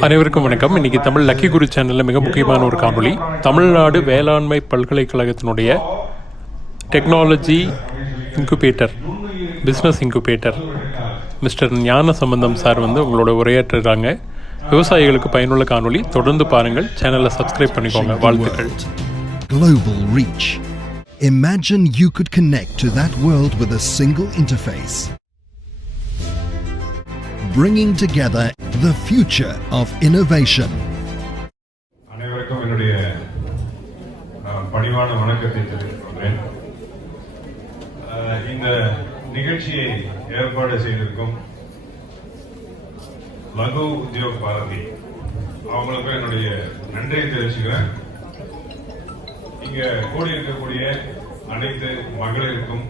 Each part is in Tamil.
அனைவருக்கும் வணக்கம். இன்னைக்கு தமிழ் லக்கி குரு சேனலில் மிக முக்கியமான ஒரு காணொளி. தமிழ்நாடு வேளாண்மை பல்கலைக்கழகத்தினுடைய technology incubator business incubator mister Gnana Sambandam sir வந்து உங்களோட உரையாற்றுறாங்க. விவசாயிகளுக்கு பயனுள்ள காணொளி. தொடர்ந்து பாருங்கள். சேனலை சப்ஸ்கிரைப் பண்ணிக்கோங்க. வாழ்த்துக்கள். Global reach. Imagine you could connect to that world with a single interface. Bringing together the future of innovation. அனைவருக்கும் என்னுடைய அஹ், பணிவான வணக்கத்தை தெரிவித்துக் கொள்கிறேன் அஹ், இந்த நிகழ்ச்சியை ஏற்பாடு செய்திருக்கும் லகு உத்தியோக் பாரதி அவங்களுக்கும் என்னுடைய நன்றியை தெரிவிச்சுக்கிறேன் இங்க கூடி இருக்கக்கூடிய அனைத்து மகளிருக்கும்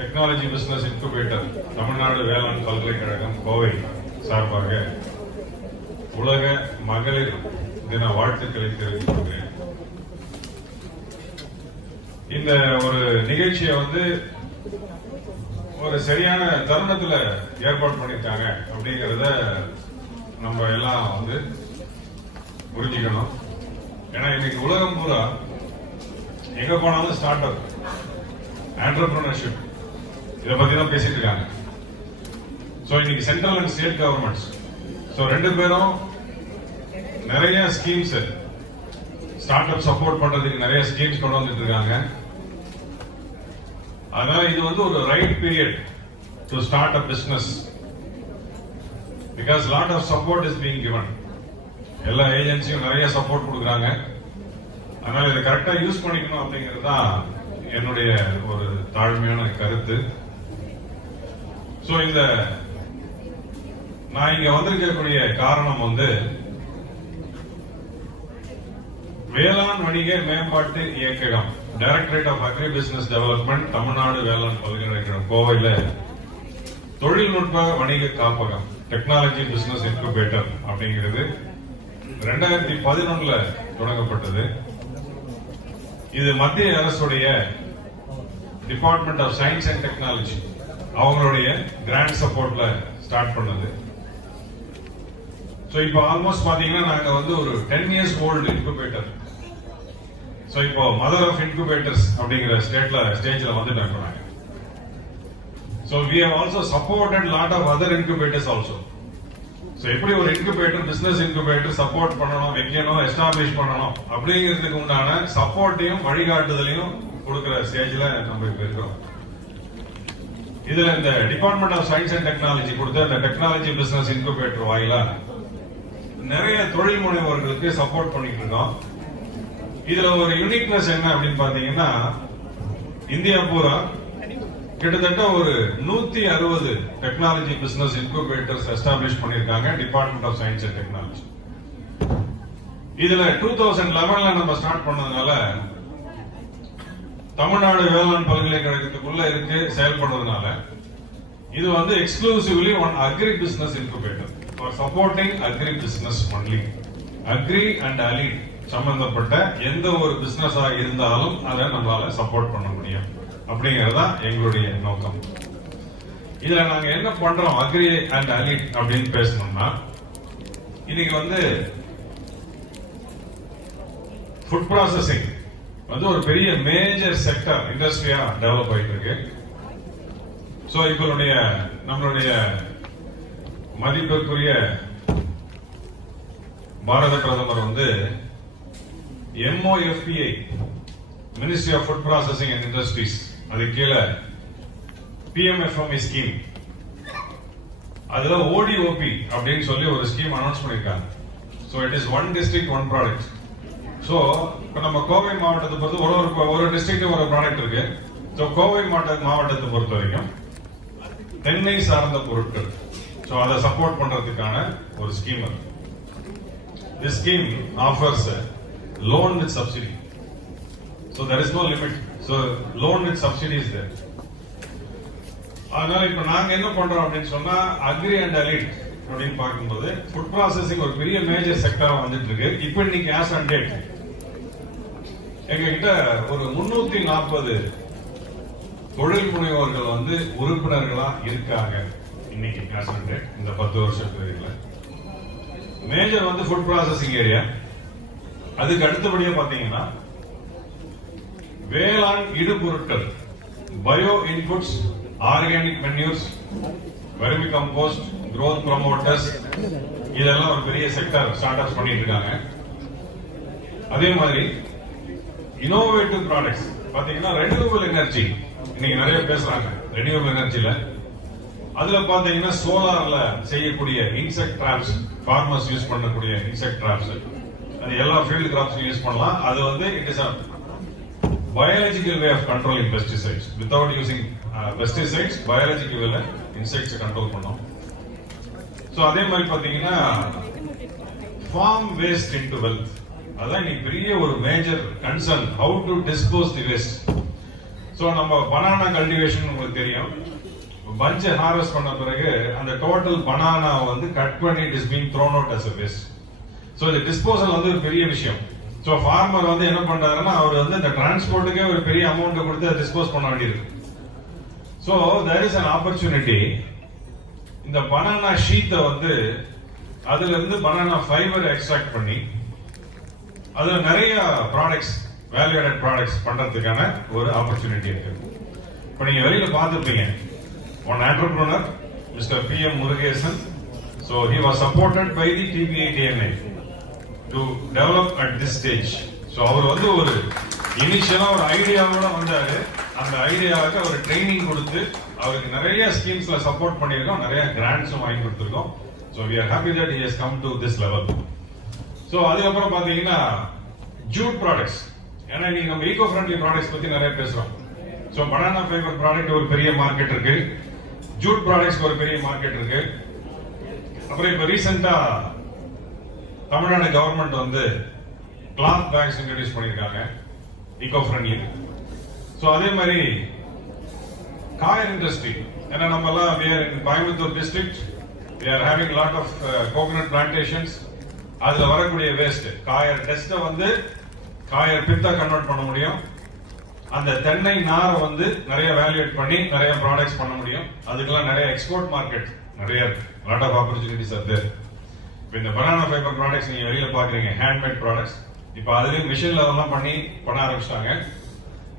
டெக்னாலஜி பிசினஸ் இன்குபேட்டர் தமிழ்நாடு வேளாண் பல்கலைக்கழகம் கோவை சார்பாக உலக மகளிர் தின வாழ்த்துக்களை தெரிவித்துக் கொள்கிறேன். இந்த ஒரு நிகழ்ச்சியை வந்து ஒரு சரியான தருணத்துல ஏற்பாடு பண்ணிருக்காங்க அப்படிங்கறத நம்ம எல்லாம் வந்து புரிஞ்சுக்கணும். ஏன்னா இன்னைக்கு உலகம் பூரா எங்க போனாலும் ஸ்டார்ட் அப் ஆண்டர்பிரினர்ஷிப் இதை பத்தி தான் பேசிட்டு இருக்காங்க. ஸோ இன்னைக்கு central and state governments so ரெண்டு பேரும் நிறைய ஸ்கீம்ஸ் ஸ்டார்ட் அப் சப்போர்ட் பண்றதுக்கு நிறைய ஸ்கீம்ஸ் கொண்டு வந்துட்டு இருக்காங்க. அதனால இது வந்து ஒரு right period to start up business because lot of support is being given எல்லா ஏஜென்சியும் நிறைய சப்போர்ட் கொடுக்குறாங்க. அதனால இதை கரெக்டா யூஸ் பண்ணிக்கணும் அப்படிங்கிறது தான் என்னுடைய ஒரு தாழ்மையான கருத்து. சோ இந்த நான் இங்க வந்திருக்கக்கூடிய காரணம் வந்து வேளாண் வணிக மேம்பாட்டு இயக்ககம் directorate of agri business development Tamil Nadu வேளாண் பல்கலைக்கழகம் கோவையில் தொழில்நுட்ப வணிக காப்பகம் டெக்னாலஜி பிசினஸ் இன்குபேட்டர் அப்படிங்கிறது ரெண்டாயிரத்தி பதினொன்னுல தொடங்கப்பட்டது. இது மத்திய அரசுடைய department of science and technology அவங்களுடைய கிராண்ட் சப்போர்ட்ல ஸ்டார்ட் பண்ணது. ஸோ இப்போ ஆல்மோஸ்ட் பாத்தீங்கன்னா நாங்க வந்து ஒரு ten years old incubator so இப்போ மதர் ஆஃப் இன்குபேட்டர்ஸ் அப்படிங்கிற ஸ்டேட்ல ஸ்டேஜ்ல வந்து இப்போ so we have also supported lot of other incubators also so எப்படி ஒரு இன்குபேட்டர் பிசினஸ் இன்குபேட்டர் சப்போர்ட் பண்ணணும் வைக்கணும் எஸ்டாப்ளிஷ் பண்ணணும் அப்படிங்கிறதுக்கு உண்டான சப்போர்ட்டையும் வழிகாட்டுதலையும் கொடுக்குற ஸ்டேஜ்ல நம்ம இப்போ இருக்கிறோம். இதுல இந்த department of science and technology கொடுத்த இந்த டெக்னாலஜி பிசினஸ் இன்குபேட்டர் வாயிலா நிறைய தொழில் முனைவோர்களுக்கு சப்போர்ட் பண்ணிட்டு இருக்கோம். இதுல ஒரு யூனிக்னஸ் என்ன அப்படின்னு பாத்தீங்கன்னா இந்தியா பூரா கிட்டத்தட்ட ஒரு நூத்தி அறுபது டெக்னாலஜி பிசினஸ் இன்குபேட்டர்ஸ் எஸ்டாப்ளிஷ் பண்ணிருக்காங்க department of science and technology இதுல டூ தௌசண்ட் லெவன்ல நம்ம ஸ்டார்ட் பண்ணதுனால தமிழ்நாடு வேளாண் பல்கலைக்கழகத்துக்குள்ள இருக்கு செயல்படுறதுனால. இது வந்து exclusively one agri business incubator for supporting agri business only agri and allied சம்பந்தப்பட்ட எந்த ஒரு பிசினஸா இருந்தாலும் அதை நம்மளால சப்போர்ட் பண்ண முடியும். அப்படிங்கறதா எங்களுடைய நோக்கம். இதுல நாங்க என்ன பண்றோம் அக்ரி அண்ட் அலிட் அப்படின்னு பேசணும்னா இன்னைக்கு வந்து ஃபுட் ப்ராசஸிங் வந்து ஒரு பெரிய மேஜர் செக்டர் இண்டஸ்ட்ரியா டெவலப் ஆயிட்டு இருக்கு சோ இப்பளுடைய நம்மளுடைய மதிப்பிற்குரிய பாரத பிரதமர் வந்து MOFI ministry of food processing and industries அது கீழே பிஎம்எஃப்எம்இ ஸ்கீம் அதுல ஓடிஓபி அப்படின்னு சொல்லி ஒரு ஸ்கீம் அனௌன்ஸ் பண்ணிருக்காங்க so it is one district one product so இப்போ நம்ம கோவை மாவட்டத்தை பொறுத்து ஒரு ஒரு ஒரு டிஸ்ட்ரிக்ட் ஒரு ப்ராடக்ட் இருக்கு ஸோ கோவை மாவட்ட மாவட்டத்தை பொறுத்த வரைக்கும் தென்னை சார்ந்த பொருட்கள் ஸோ அதை சப்போர்ட் பண்றதுக்கான ஒரு ஸ்கீம் இருக்கு This scheme offers a loan with subsidy. So there is no limit. So loan with subsidy is there. அதனால இப்ப நாங்க என்ன பண்றோம் அப்படின்னு சொன்னா அக்ரி அண்ட் அலிட் அப்படின்னு பார்க்கும்போது ஃபுட் ப்ராசஸிங் ஒரு பெரிய மேஜர் செக்டராக வந்துட்டு இருக்கு இப்போ இன்னைக்கு ஆஸ் அண்ட் டேட் எங்ககிட்ட ஒரு முன்னூத்தி நாற்பது தொழில் முனைவோர்கள் வந்து உறுப்பினர்களா இருக்காங்க இன்னைக்கு ஆஸ் அண்ட் டேட் இந்த பத்து வருஷத்துல மேஜர் வந்து ஃபுட் ப்ராசஸிங் ஏரியா அதுக்கு அடுத்தபடியா பாத்தீங்கன்னா வேளாண் இடுபொருட்கள் bio inputs organic manures vermicompost growth promoters இதெல்லாம் ஒரு பெரிய செக்டர் ஸ்டார்ட் அப்ஸ் பண்ணிட்டு இருக்காங்க அதே மாதிரி இனோவேட்டிவ் ப்ராடக்ட்ஸ் பாத்தீங்கன்னா ரெனியூவபிள் எனர்ஜி இன்னைக்கு நிறைய பேசுறாங்க ரெனியூவபிள் எனர்ஜில அதுல பாத்தீங்கன்னா சோலார்ல செய்யக்கூடிய இன்செக்ட் டிராப்ஸ் ஃபார்மர்ஸ் யூஸ் பண்ணக்கூடிய இன்செக்ட் டிராப்ஸ் அது எல்லா ஃபீல்ட் கிராப்ஸ் யூஸ் பண்ணலாம். அது வந்து it is a biological way of controlling pesticides without using pesticides biological வேல இன்செக்ட்ஸ் கண்ட்ரோல் பண்ணோம் ஸோ அதே மாதிரி பாத்தீங்கன்னா ஃபார்ம் வேஸ்ட் into வெல்த் அதான் இன்னைக்கு பெரிய ஒரு major concern how to dispose the waste so நம்ம பனானா கல்டிவேஷன் உங்களுக்கு தெரியும். பஞ்ச் ஹார்வெஸ்ட் பண்ண பிறகு அந்த டோட்டல் பனானா வந்து கட் பண்ணி it is being thrown out as a waste so இந்த டிஸ்போசல் வந்து ஒரு பெரிய விஷயம். ஸோ ஃபார்மர் வந்து என்ன பண்றாருன்னா அவர் வந்து இந்த டிரான்ஸ்போர்ட்டுக்கே ஒரு பெரிய அமௌண்ட் கொடுத்து டிஸ்போஸ் பண்ண வேண்டியிருக்கு. So there is an opportunity இந்த பனானா ஷீத்தை வந்து அதுல இருந்து பனானா ஃபைபர் எக்ஸ்ட்ராக்ட் பண்ணி அதுல நிறைய ப்ராடக்ட்ஸ் வேல்யூ ஆடட் ப்ராடக்ட்ஸ் பண்றதுக்கான ஒரு ஆப்பர்ச்சுனிட்டி இருக்கு. இப்போ நீங்க வெளியில பார்த்துருப்பீங்க. One entrepreneur mister P M Murugesan so he was supported by the TBI TNI to develop at this stage so அவர் வந்து ஒரு இனிஷியலாக ஒரு ஐடியாவோட வந்தாரு. அந்த ஐடியாவுக்கு அவர் ட்ரைனிங் கொடுத்து அவருக்கு நிறைய ஸ்கீம்ஸ்ல சப்போர்ட் பண்ணியிருக்கோம். நிறைய கிராண்ட்ஸும் வாங்கி கொடுத்துருக்கோம். So we are happy that has come to this level so அதுக்கப்புறம் பார்த்தீங்கன்னா ஜூட் ப்ராடக்ட்ஸ் ஏன்னா நீங்க நம்ம ஈகோ ஃப்ரெண்ட்லி ப்ராடக்ட்ஸ் பத்தி நிறைய பேசுறோம். ஸோ பனானா ஃபைபர் ப்ராடக்ட் ஒரு பெரிய மார்க்கெட் இருக்கு. ஜூட் ப்ராடக்ட்ஸ்க்கு ஒரு பெரிய மார்க்கெட் இருக்கு. அப்புறம் இப்ப ரீசெண்டா தமிழ்நாடு கவர்மெண்ட் வந்து கிளாத் பேக்ஸ் இன்ட்ரடியூஸ் பண்ணியிருக்காங்க. ஈகோ ஃப்ரெண்ட்லி ஸோ அதே மாதிரி காயர் இண்டஸ்ட்ரி ஏன்னா நம்ம எல்லாம் we are Coimbatore district we are lot of of uh, coconut அதுல வரக்கூடிய வேஸ்ட் காயர் டெஸ்ட வந்து காயர் பித்தா கன்வெர்ட் பண்ண முடியும். அந்த தென்னை நாரை வந்து நிறைய வேல்யூட் பண்ணி நிறைய ப்ராடக்ட்ஸ் பண்ண முடியும். அதுக்கெல்லாம் நிறைய எக்ஸ்போர்ட் மார்க்கெட் நிறைய லாட் ஆஃப் ஆப்பர்ச்சுனிட்டிஸ் அது இப்போ இந்த பனானா ஃபைபர் ப்ராடக்ட்ஸ் நீங்க வெளியில பாக்குறீங்க ஹேண்ட்மேட் ப்ராடக்ட்ஸ் இப்போ அதுவே மிஷின்ல அதெல்லாம் பண்ணி பண்ண ஆரம்பிச்சிட்டாங்க.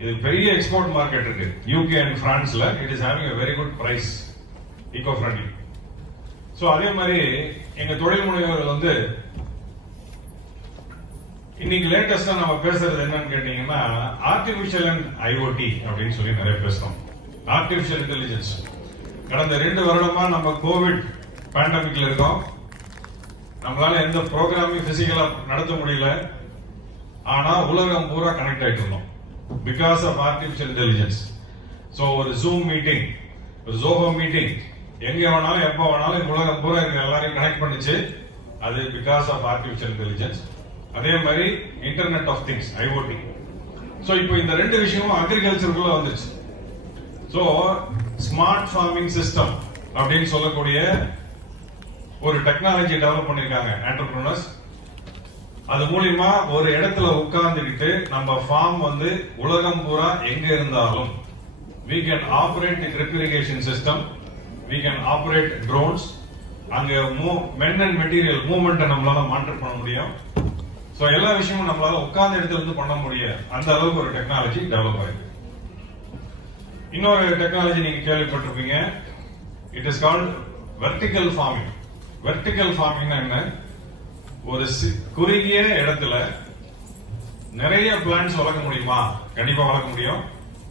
இது பெரிய எக்ஸ்போர்ட் மார்க்கெட் இருக்கு. யூகே அண்ட் பிரான்ஸ்ல it is having a very good price eco friendly so அதே மாதிரி எங்க தொழில் முனைவோர்கள் வந்து இன்னைக்கு லேட்டஸ்டா நம்ம பேசுறது என்னன்னு கேட்டீங்கன்னா ஆர்டிபிஷியல் அண்ட் ஐஓடி அப்படின்னு சொல்லி நிறைய பேசுறோம். ஆர்டிபிஷியல் இன்டெலிஜென்ஸ் கடந்த ரெண்டு வருடமா நம்ம கோவிட் பேண்டமிக்ல இருக்கோம். நம்மளால எந்த ப்ரோக்ராமையும் பிசிக்கலா நடத்த முடியல. ஆனா உலகம் பூரா கனெக்ட் ஆயிட்டு இருந்தோம். Because of artificial intelligence so ஒரு ஜூம் மீட்டிங் ஒரு ஜோஹோ மீட்டிங் எங்க வேணாலும் எப்போ வேணாலும் உலகம் பூரா எல்லாரையும் கனெக்ட் பண்ணுச்சு. அது பிகாஸ் ஆஃப் ஆர்டிபிஷியல் இன்டெலிஜென்ஸ் அதே மாதிரி internet of things IoT so இப்போ இந்த ரெண்டு விஷயமும் அக்ரிகல்ச்சருக்குள்ள வந்துச்சு. ஸோ ஸ்மார்ட் ஃபார்மிங் சிஸ்டம் அப்படின்னு சொல்லக்கூடிய ஒரு டெக்னாலஜி டெவலப் பண்ணியிருக்காங்க ஆண்டர்பிரினர்ஸ் அது மூலியமா ஒரு இடத்துல உட்கார்ந்துக்கிட்டு நம்ம ஃபார்ம் வந்து உலகம் பூரா எங்க இருந்தாலும் we can operate refrigeration system irrigation system we can operate drones men and material மூவ்மெண்ட்டை நம்மளால மாண்டர் பண்ண முடியும். ஸோ எல்லா விஷயமும் நம்மளால உட்கார்ந்த இடத்துல இருந்து பண்ண முடியாது. அந்த அளவுக்கு ஒரு டெக்னாலஜி டெவலப் ஆயிருக்கு. இன்னொரு டெக்னாலஜி நீங்க கேள்விப்பட்டிருப்பீங்க. It is called vertical farming vertical ஃபார்மிங்னா என்ன? ஒரு சி- குறுகிய இடத்துல நிறைய பிளான்ஸ் வளர்க்க முடியுமா? கண்டிப்பா வளர்க்க முடியும்.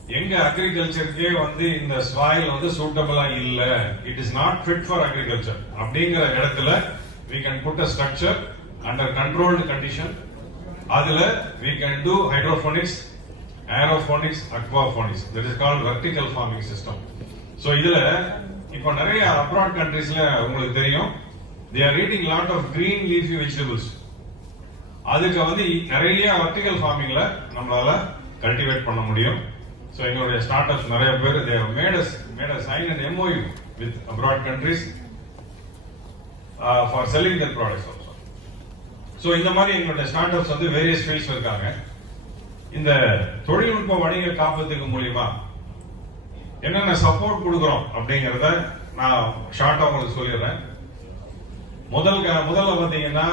எங்க அக்ரிகல்ச்சருக்கே வந்து இந்த சாயில் வந்து சூட்டபிளா இல்ல. It is not fit for agriculture அப்படிங்கிற இடத்துல we can put a structure under controlled condition அதுல we can do hydroponics aeroponics aquaponics that is call vertical farming system so இதுல இப்போ நிறைய அப்ராட் கண்ட்ரீஸ்ல உங்களுக்கு தெரியும். They are eating lot of green leafy vegetables அதுக்கு வந்து நிறைய வர்டிகல் ஃபார்மிங்ல நம்மளால கல்டிவேட் பண்ண முடியும். ஸோ எங்களுடைய ஸ்டார்ட் அப்ஸ் நிறைய பேர் they made us made a sign and MOU with abroad countries for selling their products also இந்த மாதிரி எங்களுடைய ஸ்டார்ட் அப்ஸ் வந்து வேரியஸ் ஃபீல்ட்ஸ் இருக்காங்க. இந்த தொழில்நுட்ப வணிக காப்பத்துக்கு மூலியமா என்னென்ன சப்போர்ட் கொடுக்குறோம் அப்படிங்கிறத நான் ஷார்ட்டாக உங்களுக்கு சொல்லிடுறேன். முதல் க- முதல்ல பாத்தீங்கன்னா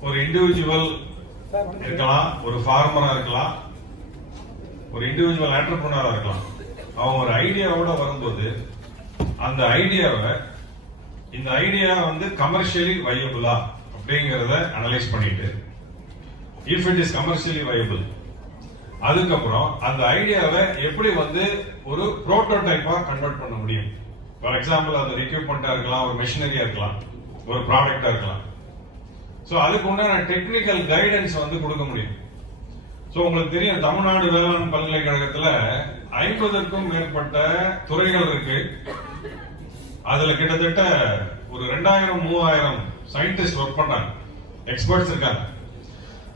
ஒரு இண்டிவிஜுவல் இருக்கலாம் ஒரு ஃபார்மரா இருக்கலாம் ஒரு இண்டிவிஜுவல் ஆண்டர்பிரினரா இருக்கலாம். அவன் ஒரு ஐடியாவோட வரும்போது அந்த ஐடியாவை இந்த ஐடியா வந்து கமர்ஷியலி வையபிளா அப்படிங்கறத அனலைஸ் பண்ணிட்டு if it is commercially viable அதுக்கப்புறம் அந்த ஐடியாவை எப்படி வந்து ஒரு புரோட்டோடைப்பா கன்வெர்ட் பண்ண முடியும்? ஃபார் எக்ஸாம்பிள் அது ஒரு எக்யூப்மெண்டா இருக்கலாம் ஒரு மிஷினரியா இருக்கலாம். ஒரு ப்ராடக்டா இருக்கலாம். சோ அதுக்கு உண்டான டெக்னிக்கல் கைடன்ஸ் வந்து கொடுக்க முடியும். சோ உங்களுக்கு தெரியும் தமிழ்நாடு வேளாண் பல்கலைக்கழகத்துல ஐம்பதற்கும் மேற்பட்ட துறைகள் இருக்கு. அதுல கிட்டத்தட்ட ஒரு ரெண்டாயிரம் மூவாயிரம் சயின்டிஸ்ட் ஒர்க் பண்றாங்க. எக்ஸ்பர்ட்ஸ் இருக்காங்க.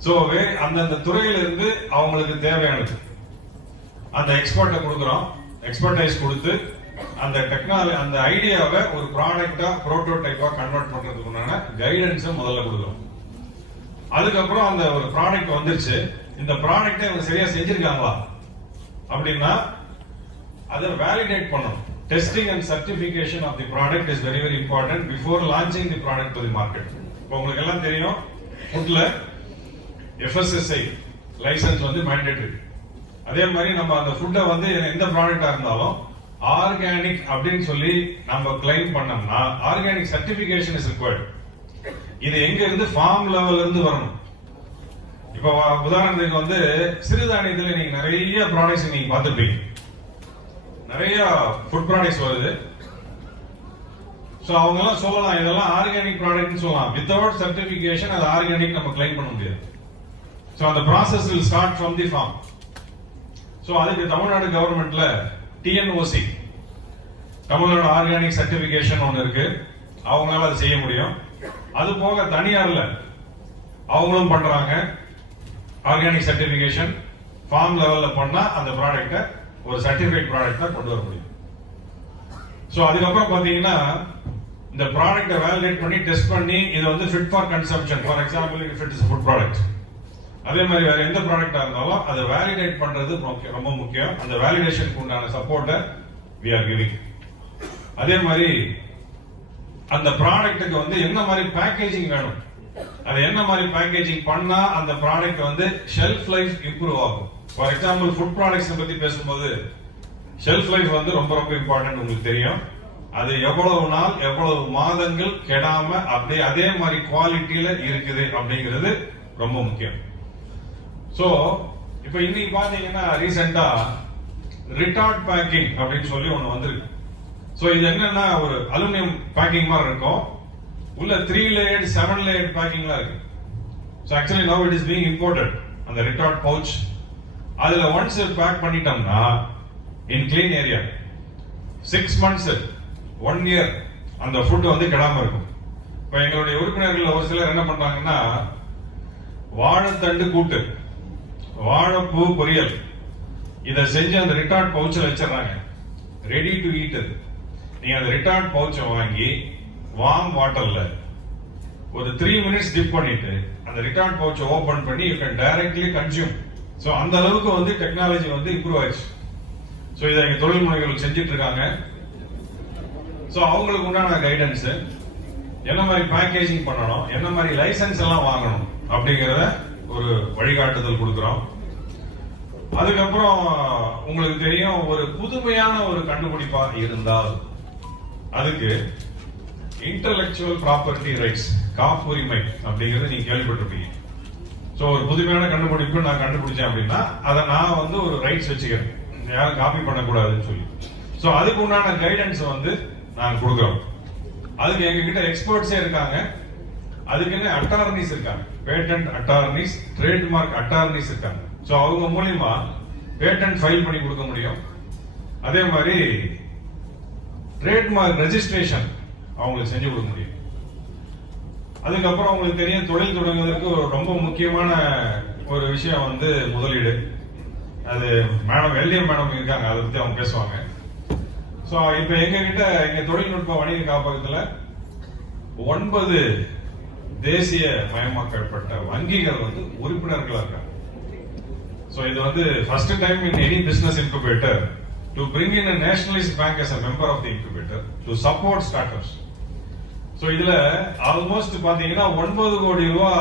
சோ அந்தந்த துறையில இருந்து அவங்களுக்கு தேவையானது. அந்த எக்ஸ்பர்ட்டை கொடுக்குறோம். எக்ஸ்பர்டைஸ் கொடுத்து அந்த டெக்னாலஜி அந்த ஐடியாவை ஒரு ப்ராடக்டா ப்ரோட்டோடைப்பா கன்வெர்ட் பண்றதுக்கு உண்டான கைடன்ஸும் முதல்ல கொடுக்கணும். அதுக்கப்புறம் அந்த ஒரு ப்ராடக்ட் வந்துருச்சு. இந்த ப்ராடக்ட்டை இவங்க சரியா செஞ்சிருக்காங்களா? அப்படின்னா அதை வேலிடேட் பண்ணணும். Testing and certification of the product is very very important before launching the product to the market இப்போ உங்களுக்கு எல்லாம் தெரியும் ஃபுட்ல எஃப்எஸ்எஸ்ஐ லைசன்ஸ் வந்து மேண்டேட்டரி அதே மாதிரி நம்ம அந்த ஃபுட்டை வந்து எந்த ப்ராடக்டா இருந்தாலும் ஆர்கானிக் அப்படின்னு சொல்லி நம்ம கிளைம் பண்ணோம்னா ஆர்கானிக் சர்டிபிகேஷன் இஸ் ரிக்வயர்ட் இது எங்க இருந்து ஃபார்ம் லெவல்ல இருந்து வரணும். இப்போ உதாரணத்துக்கு வந்து சிறுதானியத்துல நீங்க நிறைய ப்ராடக்ட்ஸ் நீங்க பார்த்துருப்பீங்க. நிறைய ஃபுட் ப்ராடக்ட்ஸ் வருது. ஸோ அவங்க எல்லாம் சொல்லலாம் இதெல்லாம் ஆர்கானிக் ப்ராடக்ட்னு சொல்லலாம். வித்தவுட் சர்டிபிகேஷன் அது ஆர்கானிக் நம்ம கிளைம் பண்ண முடியாது. ஸோ அந்த process will start from the farm so அதுக்கு தமிழ்நாடு கவர்மெண்ட்ல டிஎன்ஓசி தமிழ்நாடு ஆர்கானிக் சர்டிபிகேஷன் ஒன்று இருக்கு. அவங்களால அதை செய்ய முடியும். அது போக தனியார்ல அவங்களும் பண்றாங்க. ஆர்கானிக் சர்டிபிகேஷன் ஃபார்ம் லெவல்ல பண்ணா அந்த ப்ராடக்ட்டை ஒரு சர்டிபிகேட் ப்ராடக்ட்டா கொண்டு வர முடியும். ஸோ அதுக்கப்புறம் பாத்தீங்கன்னா இந்த ப்ராடக்ட்டை வேலிடேட் பண்ணி டெஸ்ட் பண்ணி இதை வந்து fit for consumption for example it is food product அதே மாதிரி வேற எந்த ப்ராடக்டா இருந்தாலும் அதை வேலிடேட் பண்றது ரொம்ப முக்கியம். அந்த வேலிடேஷனுக்கு உண்டான சப்போர்ட்டை வி ஆர் கிவிங் அதே மாதிரி அந்த ப்ராடக்ட்டுக்கு வந்து என்ன மாதிரி பேக்கேஜிங் வேணும்? அது என்ன மாதிரி பேக்கேஜிங் பண்ணா அந்த ப்ராடக்ட் வந்து ஷெல்ஃப் லைஃப் இம்ப்ரூவ் ஆகும்? ஃபார் எக்ஸாம்பிள் ஃபுட் ப்ராடக்ட்ஸ் பத்தி பேசும்போது ஷெல்ஃப் லைஃப் வந்து ரொம்ப ரொம்ப இம்பார்ட்டன்ட் உங்களுக்கு தெரியும். அது எவ்வளவு நாள் எவ்வளவு மாதங்கள் கெடாம அப்படியே அதே மாதிரி குவாலிட்டியில இருக்குது அப்படிங்கிறது ரொம்ப முக்கியம். சோ இப்போ இன்னைக்கு பாத்தீங்கன்னா ரீசெண்டா ரிட்டார்ட் பேக்கிங் அப்படின்னு சொல்லி ஒண்ணு வந்திருக்கு. சோ இது என்னன்னா ஒரு அலுமினியம் பேக்கிங் மாதிரி இருக்கும். உள்ள த்ரீ லேயர்ட் செவன் லேயர்ட் பேக்கிங்லாம் இருக்கு. So actually now it is being imported அந்த ரிட்டார்ட் பவுச் அதுல ஒன்ஸ் பேக் பண்ணிட்டோம்னா in clean area six months one year அந்த ஃபுட் வந்து கெடாம இருக்கும். இப்போ எங்களுடைய உறுப்பினர்கள் ஒரு சிலர் என்ன பண்றாங்கன்னா வாழைத்தண்டு கூட்டு வாழைப்பூ பொரியல். இதை செஞ்சு அந்த ரிட்டார்ட் பவுச்சில் வச்சிடுறாங்க. ரெடி டு ஈட் அது. நீங்க அந்த ரிட்டார்ட் பவுச்சை வாங்கி வார்ம் வாட்டர்ல ஒரு த்ரீ மினிட்ஸ் டிப் பண்ணிட்டு அந்த ரிட்டார்ட் பவுச்சை ஓபன் பண்ணி you can directly consume so அந்த அளவுக்கு வந்து டெக்னாலஜி வந்து இம்ப்ரூவ் ஆயிடுச்சு. ஸோ இதை எங்க தொழில் முனைகள் செஞ்சுட்டு இருக்காங்க. ஸோ அவங்களுக்கு உண்டான கைடன்ஸ் என்ன மாதிரி பேக்கேஜிங் பண்ணணும் என்ன மாதிரி லைசன்ஸ் எல்லாம் வாங்கணும் அப்படிங்கறத ஒரு வழிகாட்டுதல் கொடுக்குறோம். அதுக்கப்புறம் உங்களுக்கு தெரியும் ஒரு புதுமையான ஒரு கண்டுபிடிப்பா இருந்தால் அதுக்கு இன்டலெக்சுவல் ப்ராப்பர்ட்டி ரைட்ஸ் காப்புரிமை அப்படிங்கறத நீங்க கேள்விப்பட்டிருப்பீங்க. ஸோ ஒரு புதுமையான கண்டுபிடிப்பு நான் கண்டுபிடிச்சேன் அப்படின்னா அதை நான் வந்து ஒரு ரைட்ஸ் வச்சுக்கிறேன். யாரும் காப்பி பண்ணக்கூடாதுன்னு சொல்லி. ஸோ அதுக்கு உண்டான கைடன்ஸ் வந்து நான் கொடுக்குறோம். அதுக்கு எங்ககிட்ட எக்ஸ்பர்ட்ஸே இருக்காங்க. அதுக்குன்னு அட்டார்னிஸ் இருக்காங்க. பேட்டன்ட் அட்டார்னிஸ் ட்ரேட்மார்க் அட்டார்னிஸ் இருக்காங்க. ஸோ அவங்க மூலியமா பேட்டன்ட் ஃபைல் பண்ணி கொடுக்க முடியும். அதே மாதிரி ட்ரேட்மார்க் ரெஜிஸ்ட்ரேஷன் அவங்களுக்கு செஞ்சு கொடுக்க முடியும். அதுக்கப்புறம் அவங்களுக்கு தெரியும் தொழில் தொடங்குவதற்கு ஒரு ரொம்ப முக்கியமான ஒரு விஷயம் வந்து முதலீடு. அது மேடம் எல்டிஎம் மேடம் இருக்காங்க அதை பத்தி அவங்க பேசுவாங்க. ஸோ இப்போ எங்ககிட்ட எங்க தொழில்நுட்ப வணிக காப்பகத்தில் ஒன்பது தேசிய மயமாக்கப்பட்ட வங்கிகள் வந்து உறுப்பினர்களா இருக்காங்க. ஸோ இது வந்து first time in any business incubator to bring in nationalist bank as as a member of the incubator to support so இதுல ஆல்மோஸ்ட் பாத்தீங்கன்னா ஒன்பது கோடி ரூபா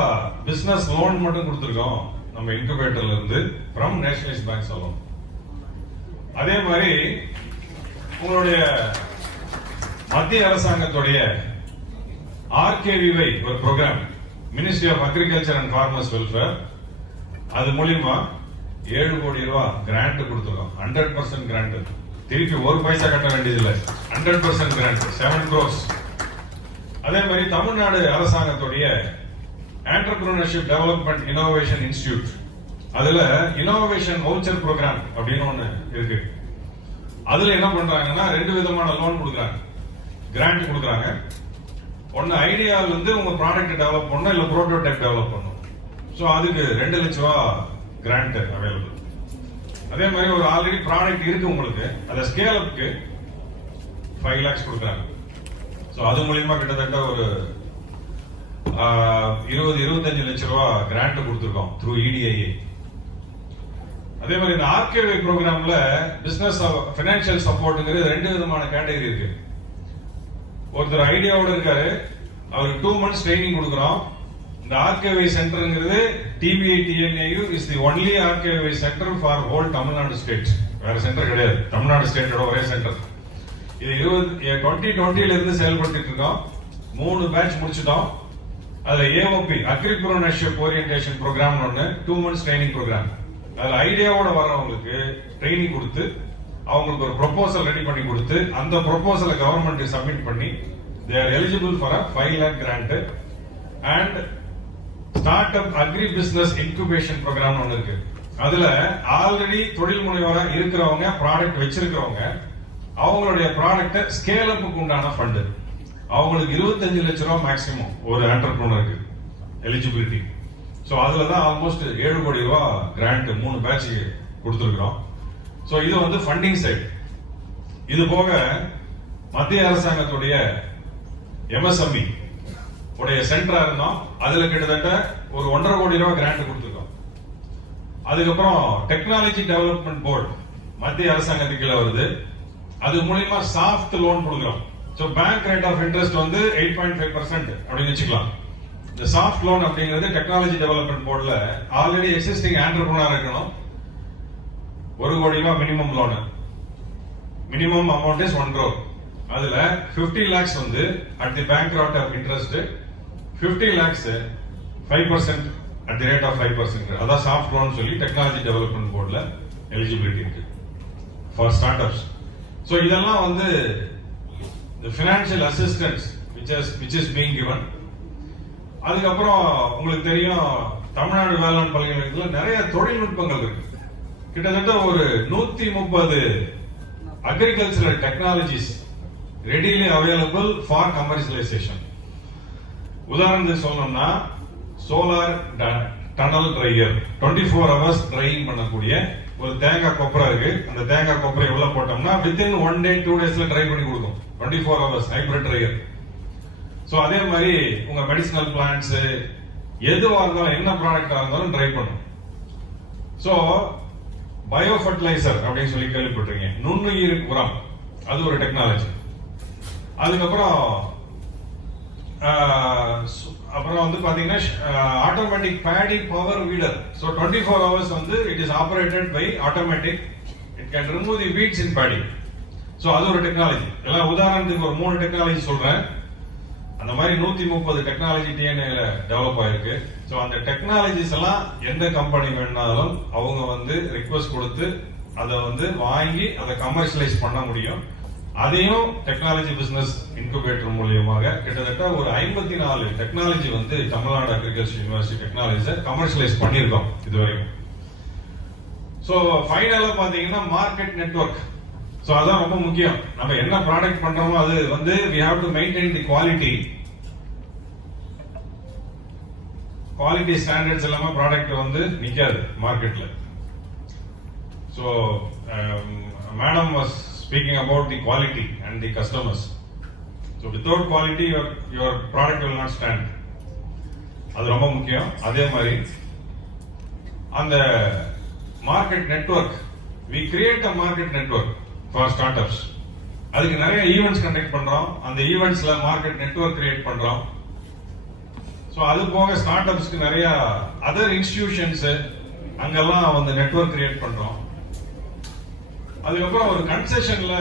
பிசினஸ் லோன் மட்டும் கொடுத்துருக்கோம் நம்ம இன்குபேட்டர்ல இருந்து ஃப்ரம் நேஷனலைஸ் பேங்க் சொல்லும் அதே மாதிரி உங்களுடைய மத்திய அரசாங்கத்துடைய ஆர்கேவிவை ஒரு programme ministry of agriculture and farmers welfare அது மூலியமா ஏழு கோடி ரூபாய் கிராண்ட் கொடுத்துருக்கோம். ஹண்ட்ரட் பர்சன்ட் கிராண்ட் திருப்பி ஒரு பைசா கட்ட வேண்டியதில்லை. Hundred percent grant seven crores அதே மாதிரி தமிழ்நாடு அரசாங்கத்துடைய ஆண்டர்பிரினர்ஷிப் டெவலப்மெண்ட் இனோவேஷன் இன்ஸ்டியூட் அதுல இனோவேஷன் வவுச்சர் ப்ரோக்ராம் அப்படின்னு ஒண்ணு இருக்கு. அதுல என்ன பண்றாங்கன்னா ரெண்டு விதமான லோன் கொடுக்குறாங்க. கிராண்ட் கொடுக்குறாங்க. ஒன்னு ஐடியா வந்து உங்க ப்ராடக்ட் டெவலப் பண்ணணும் இல்ல ப்ரோட்டோடைப் டெவலப் பண்ணணும். சோ அதுக்கு ரெண்டு லட்ச ரூபா கிராண்ட் அவைலபிள் அதே மாதிரி ஒரு ஆல்ரெடி ப்ராடக்ட் இருக்கு உங்களுக்கு. அதை ஸ்கேல் அப்க்கு ஃபைவ் லேக்ஸ் கொடுக்குறாங்க. சோ அது மூலியமா கிட்டத்தட்ட ஒரு இருபது இருபத்தஞ்சு லட்ச ரூபா கிராண்ட் கொடுத்துருக்கோம் த்ரூ இடிஐஏ அதே மாதிரி இந்த ஆர்கேவி ப்ரோக்ராம்ல பிசினஸ் பினான்சியல் சப்போர்ட்டுங்கிறது ரெண்டு விதமான கேட்டகரி இருக்கு. ஒருத்தர் ஐடியாவோட இருக்காரு. அவர் டூ மந்த்ஸ் ட்ரைனிங் கொடுக்குறோம். இந்த RKVY சென்டர்ங்கிறது TBI TNAU is the only RKVY centre for whole Tamil Nadu state வேற சென்டர் கிடையாது. தமிழ்நாடு ஸ்டேட்டோட ஒரே சென்டர் இது இருபது டுவெண்ட்டி டுவெண்ட்டில இருந்து செயல்படுத்திட்டு இருக்கோம். மூணு பேட்ச் முடிச்சிட்டோம். அதுல ஏஓபி அக்ரிபிரோனர்ஷிப் ஓரியன்டேஷன் ப்ரோக்ராம் ஒன்று டூ மந்த்ஸ் ட்ரைனிங் ப்ரோக்ராம் அதுல ஐடியாவோட வர்றவங்களுக்கு ட்ரைனிங் கொடுத்து அவங்களுக்கு ஒரு ப்ரொபோசல் ரெடி பண்ணி கொடுத்து அந்த ப்ரொபோசலை கவர்மெண்ட் சப்மிட் பண்ணி they are eligible for a five lakh grant and startup agri business incubation programme ஒன்று இருக்கு. அதுல ஆல்ரெடி தொழில் முனைவராக இருக்கிறவங்க ப்ராடக்ட் வச்சிருக்கிறவங்க அவங்களுடைய ப்ராடக்ட்டை ஸ்கேல் அப்புக்கு உண்டான ஃபண்டு அவங்களுக்கு இருபத்தஞ்சு லட்ச ரூபா மேக்ஸிமம் ஒரு ஆண்டர்பிரினருக்கு எலிஜிபிலிட்டி ஸோ அதுல தான் ஆல்மோஸ்ட் ஏழு கோடி ரூபா கிராண்ட் மூணு பேட்ச் கொடுத்துருக்குறோம். ஸோ இது வந்து ஃபண்டிங் சைட் இது போக மத்திய அரசாங்கத்துடைய எம்எஸ்எம்இ உடைய சென்டரா இருந்தோம். அதுல கிட்டத்தட்ட ஒரு ஒன்றரை கோடி ரூபாய் கிராண்ட் கொடுத்துருக்கோம். அதுக்கப்புறம் டெக்னாலஜி டெவலப்மெண்ட் போர்டு மத்திய அரசாங்கத்துக்கு கீழே வருது. அது மூலயமா சாஃப்ட் லோன் கொடுக்குறோம். So bank rate of interest வந்து எயிட் பாயிண்ட் ஃபைவ் பர்சன்ட் அப்படின்னு வச்சுக்கலாம். இந்த சாஃப்ட் லோன் அப்படிங்கிறது டெக்னாலஜி டெவலப்மெண்ட் போர்டில் ஆல்ரெடி எக்ஸிஸ்டிங் ஆண்டர்பிரினர் இருக்கணும். ஒரு கோடி ரூபாய் minimum loan minimum amount is one crore அதுல 50 லேக்ஸ் வந்து at the bank rate of interest 50 lakhs five percent at the rate of five percent அதான் சாஃப்ட் லோன் சொல்லி டெக்னாலஜி டெவலப்மெண்ட் போர்டில் எலிஜிபிலிட்டி இருக்கு. ஃபார் ஸ்டார்ட் அப்ஸ் ஸோ இதெல்லாம் வந்து financial assistance which is which is being given அதுக்கப்புறம் உங்களுக்கு தெரியும் தமிழ்நாடு வேளாண் பல்கலைக்கழகத்தில் நிறைய தொழில்நுட்பங்கள் இருக்கு. கிட்டத்தட்ட ஒரு நூத்தி முப்பது agricultural technologies readily available for commercialisation உதாரணத்துக்கு சொல்லணும்னா solar tunnel dryer twenty four hours drying பண்ணக்கூடிய ஒரு தேங்காய் கொப்பரை இருக்கு. அந்த தேங்காய் கொப்பரை உள்ள போட்டோம்னா வித்தின் ஒன் டே டூ டேஸ்ல ட்ரை பண்ணி கொடுக்கும். Twenty four hours hybrid dryer so அதே மாதிரி உங்க மெடிசினல் பிளான்ஸ் எதுவாக இருந்தாலும் என்ன ப்ராடக்டா இருந்தாலும் ட்ரை பண்ணும். ஸோ பயோ ஃபர்டிலைசர் அப்படின்னு சொல்லி கேள்விப்பட்டிருக்கீங்க. நுண்ணுயிர் உரம். அது ஒரு டெக்னாலஜி அதுக்கப்புறம் அப்புறம் வந்து பாத்தீங்கன்னா automatic paddy power weeder so twenty four hours வந்து it is operated by automatic it can remove the weeds in paddy so அது ஒரு டெக்னாலஜி எல்லாம் உதாரணத்துக்கு ஒரு மூணு டெக்னாலஜி சொல்றேன். அந்த மாதிரி நூத்தி முப்பது டெக்னாலஜி டிஎன்ஏல டெவலப் ஆயிருக்கு. ஸோ அந்த டெக்னாலஜிஸ் எல்லாம் எந்த கம்பெனி வேணாலும் அவங்க வந்து ரிக்வஸ்ட் கொடுத்து அதை வந்து வாங்கி அதை கமர்ஷியலைஸ் பண்ண முடியும். அதையும் டெக்னாலஜி பிசினஸ் இன்குபேட்டர் மூலியமாக கிட்டத்தட்ட ஒரு ஐம்பத்தி நாலு டெக்னாலஜி வந்து தமிழ்நாடு அக்ரிகல்ச்சர் யூனிவர்சிட்டி டெக்னாலஜிஸை கமர்ஷியலைஸ் பண்ணியிருக்கோம் இதுவரைக்கும் ஸோ ஃபைனலாக பார்த்தீங்கன்னா மார்க்கெட் நெட்வொர்க் ஸோ அதான் ரொம்ப முக்கியம். நம்ம என்ன ப்ராடக்ட் பண்ணுறோமோ அது வந்து we have to maintain the quality quality standards இல்லாம ப்ராடக்ட் வந்து நிக்காது மார்க்கெட்ல so madam was speaking about the quality and the customers so without quality your your product will not stand அது ரொம்ப முக்கியம். அதே மாதிரி அந்த market network we create a market network for startups அதுக்கு நிறைய ஈவெண்ட்ஸ் கண்டக்ட் பண்றோம். அந்த ஈவெண்ட்ஸ்ல மார்க்கெட் நெட்வொர்க் கிரியேட் பண்றோம். ஸோ அது போக ஸ்டார்ட் அப்ஸ்க்கு நிறைய அதர் இன்ஸ்டிடியூஷன்ஸ் அங்கெல்லாம் வந்து நெட்வொர்க் கிரியேட் பண்றோம். அதுக்கப்புறம் ஒரு கன்செஷன்ல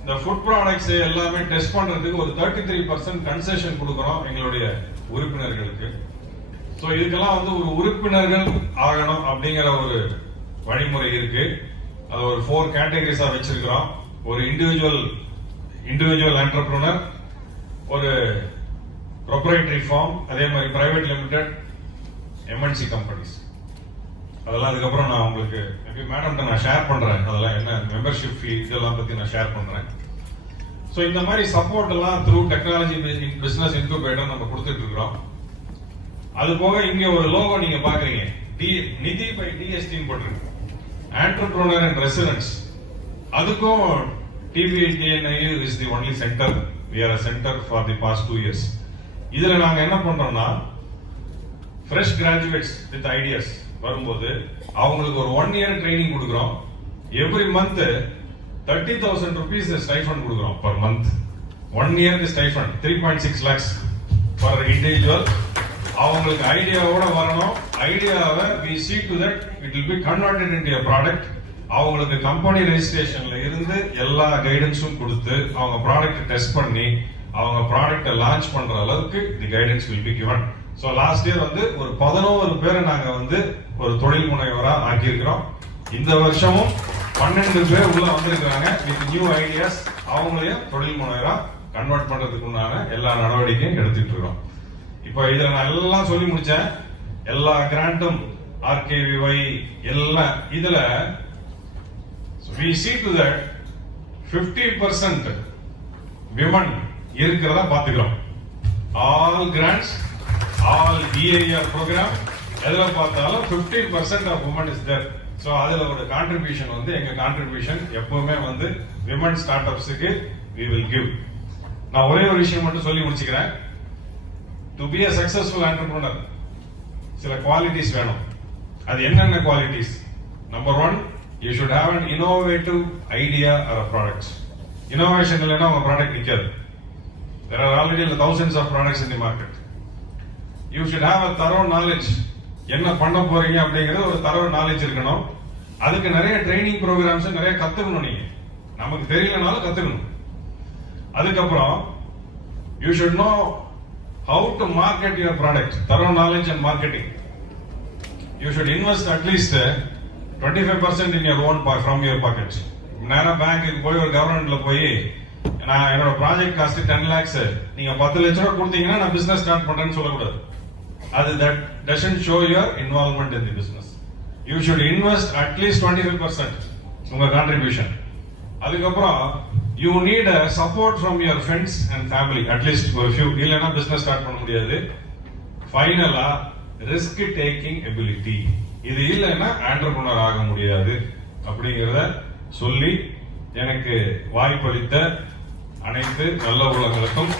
இந்த ஃபுட் ப்ராடக்ட்ஸ் எல்லாமே டெஸ்ட் பண்றதுக்கு ஒரு தேர்ட்டி த்ரீ பர்சன்ட் கன்செஷன் கொடுக்குறோம் எங்களுடைய உறுப்பினர்களுக்கு. ஸோ இதுக்கெல்லாம் வந்து ஒரு உறுப்பினர்கள் ஆகணும் அப்படிங்கிற ஒரு வழிமுறை இருக்கு. அது ஒரு ஃபோர் கேட்டகரிஸா வச்சிருக்கிறோம். ஒரு இண்டிவிஜுவல் இண்டிவிஜுவல் என்டர்பிரினர் ஒரு ப்ரொப்ரைட்டரி ஃபார்ம் அதே மாதிரி பிரைவேட் லிமிடெட் எம்என்சி கம்பெனிஸ் அதெல்லாம் அதுக்கப்புறம் நான் உங்களுக்கு மேபி மேடம் நான் ஷேர் பண்றேன். அதெல்லாம் என்ன மெம்பர்ஷிப் ஃபீ இதெல்லாம் பத்தி நான் ஷேர் பண்றேன். ஸோ இந்த மாதிரி சப்போர்ட் எல்லாம் த்ரூ டெக்னாலஜி பிசினஸ் இன்குபேட்டர் நம்ம கொடுத்துட்டு இருக்கிறோம். அது போக இங்க ஒரு லோகோ நீங்க பாக்குறீங்க. டி நிதி பை டிஎஸ்டின்னு போட்டிருக்கு. ஆண்டர்பிரோனர் அண்ட் ரெசிடென்ட்ஸ் அதுக்கும் TBI TNI is the only centre we are centre for the past two years இதுல நாங்க என்ன பண்றோம்னா ஃப்ரெஷ் கிராஜுவேட்ஸ் வித் ஐடியாஸ் வரும்போது அவங்களுக்கு ஒரு ஒன் இயர் ட்ரைனிங் கொடுக்குறோம். Every month thirty thousand rupees stipend கொடுக்குறோம் பர் மந்த் ஒன் இயருக்கு stipend three point six lakhs per individual அவங்களுக்கு ஐடியாவோட வரணும். ஐடியாவை we see to that it will be converted in product அவங்களுக்கு கம்பெனி ரெஜிஸ்ட்ரேஷன்ல இருந்து எல்லா கைடன்ஸும் கொடுத்து அவங்க ப்ராடக்ட் டெஸ்ட் பண்ணி அவங்க ப்ராடக்ட்டை லான்ச் பண்ற அளவுக்கு the guidance will be given so last year வந்து ஒரு பதினோரு பேரை நாங்க வந்து ஒரு தொழில் முனைவராக ஆக்கியிருக்கிறோம். இந்த வருஷமும் பன்னெண்டு பேர் உள்ள வந்திருக்கிறாங்க. வித் நியூ ஐடியாஸ் அவங்களையும் தொழில் முனைவராக கன்வெர்ட் பண்றதுக்கு உண்டான எல்லா நடவடிக்கையும் எடுத்துட்டு இருக்கோம் இப்போ இதுல நான் எல்லாம் சொல்லி முடிச்சேன். எல்லா கிராண்டும் ஆர்கேவிஒய் எல்லாம் இதுல we see to that 50% women இருக்கிறதா பாத்துக்கிறோம் all grants all EAR programme எதுல பார்த்தாலும் 50% percent of women is there so அதில் ஒரு கான்ட்ரிபியூஷன் வந்து எங்க கான்ட்ரிபியூஷன் எப்பவுமே வந்து விமன் ஸ்டார்ட் அப்ஸுக்கு வி வில் கிவ் நான் ஒரே ஒரு விஷயம் மட்டும் சொல்லி முடிச்சுக்கிறேன். To be a successful entrepreneur சில குவாலிட்டிஸ் வேணும். அது என்னென்ன qualities number one you should have an innovative idea or a product innovation இல்லைன்னா உங்க ப்ராடக்ட் நிற்காது there are already thousands of products in the market. You should have a thorough knowledge. என்ன பண்ண போறீங்க அப்படிங்கறது ஒரு தரவு நாலேஜ் இருக்கணும். அதுக்கு நிறைய ட்ரைனிங் ப்ரோக்ராம்ஸ் நிறைய கத்துக்கணும் நீங்க. நமக்கு தெரியலனாலும் கத்துக்கணும். அதுக்கப்புறம் you should know how to market your product thorough knowledge and marketing you should invest at least twenty five percent in your own from your pocket நேரம் பேங்க்குக்கு போய் ஒரு கவர்மெண்ட்ல போய் நான் என்னோட ப்ராஜெக்ட் காஸ்ட் டென் லேக்ஸ் நீங்க பத்து லட்ச ரூபா கொடுத்தீங்கன்னா நான் பிசினஸ் ஸ்டார்ட் பண்றேன்னு சொல்லக்கூடாது. அது that doesn't show your involvement in the business you should invest at least twenty five percent உங்க கான்ட்ரிபியூஷன் அதுக்கப்புறம் you need support from your friends and family at least ஒரு ஃபியூ இல்லைன்னா பிசினஸ் ஸ்டார்ட் பண்ண முடியாது. ஃபைனலா ரிஸ்க் டேக்கிங் எபிலிட்டி இது இல்லைன்னா ஆண்டர்பிரினர் ஆக முடியாது. அப்படிங்கிறத சொல்லி எனக்கு வாய்ப்பளித்த அனைத்து நல்ல உள்ளங்களுக்கும்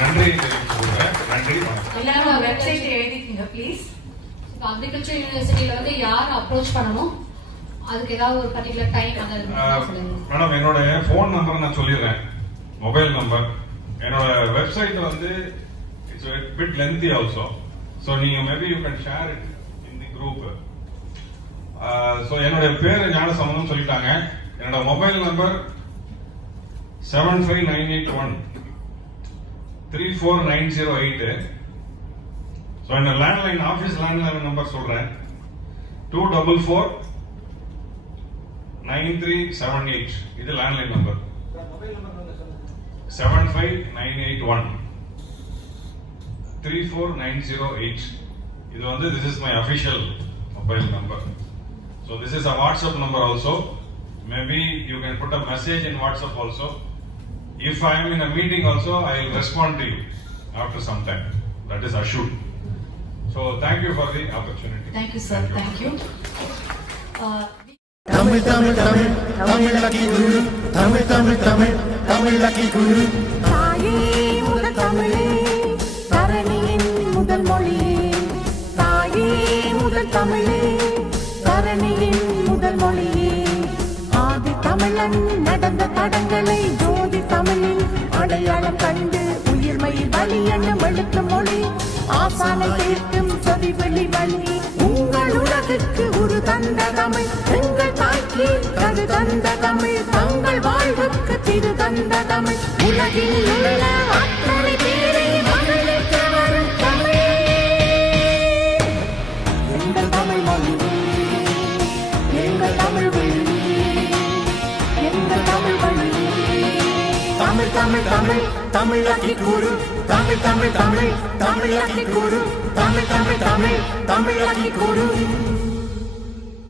நன்றி தெரிவித்துக் கொள்கிறேன் நன்றி வணக்கம். எல்லாரும் வெப்சைட் எழுதிக்கங்க ப்ளீஸ் அக்ரிகல்ச்சர் யூனிவர்சிட்டியில வந்து யார் அப்ரோச் பண்ணணும்? அதுக்கு ஏதாவது ஒரு பர்டிகுலர் டைம் மேடம் என்னோட ஃபோன் நம்பர் நான் சொல்லிடுறேன். மொபைல் நம்பர் என்னோட வெப்சைட் வந்து it's bit lengthy also so நீங்க maybe you can share it in the group so என்னுடைய பேரு ஞானசம்பந்தம் சொல்லிட்டாங்க. என்னோட mobile number seven five nine eight one three four nine zero eight so இந்த லேண்ட்லைன் ஆஃபீஸ் லேண்ட்லைன் நம்பர் சொல்றேன். Two double four nine three seven eight இது landline number seven five nine eight one three four nine zero eight இது வந்து this is my official mobile number so this is a WhatsApp number also maybe you can put a message in WhatsApp also if I am in a meeting also I will respond to you after some time that is அஷூட் so thank you for the opportunity thank you sir thank you Tamil Tamil Tamil Tamil lucky Guru Tamil Tamil Tamil Tamil lucky குரு தாயே முதல் தமிழே தரணியின் முதல் மொழியே தாயே முதல் தமிழே தரணியின் முதல் மொழியே ஆதி தமிழன் நட நடந்த தடங்களை ஜோதி தமிழில் அடையாளம் கண்டு உயிர்மை வழி என்னும் எழுத்து மொழி. ஆசானை கேட்கும் சொதிவெளி வழி உங்கள் உலகுக்கு ஒரு தந்த தமிழ். எங்கள் தாய்க்கு கரு தந்த தமிழ். தங்கள் வாழ்வுக்கு திரு தந்த தமிழ். உலகில் உள்ள அத்தனை பேரை மகிழ்விக்க வரும் தமிழ். எங்கள் தமிழ் மொழி தமிழ் தமிழ் தமிழ் தமிழாக்கி கூறு தமிழ் தமிழ் தமிழ் தமிழாக்கி கூறு தமிழ் தமிழ் தமிழ் தமிழாக்கி கூறு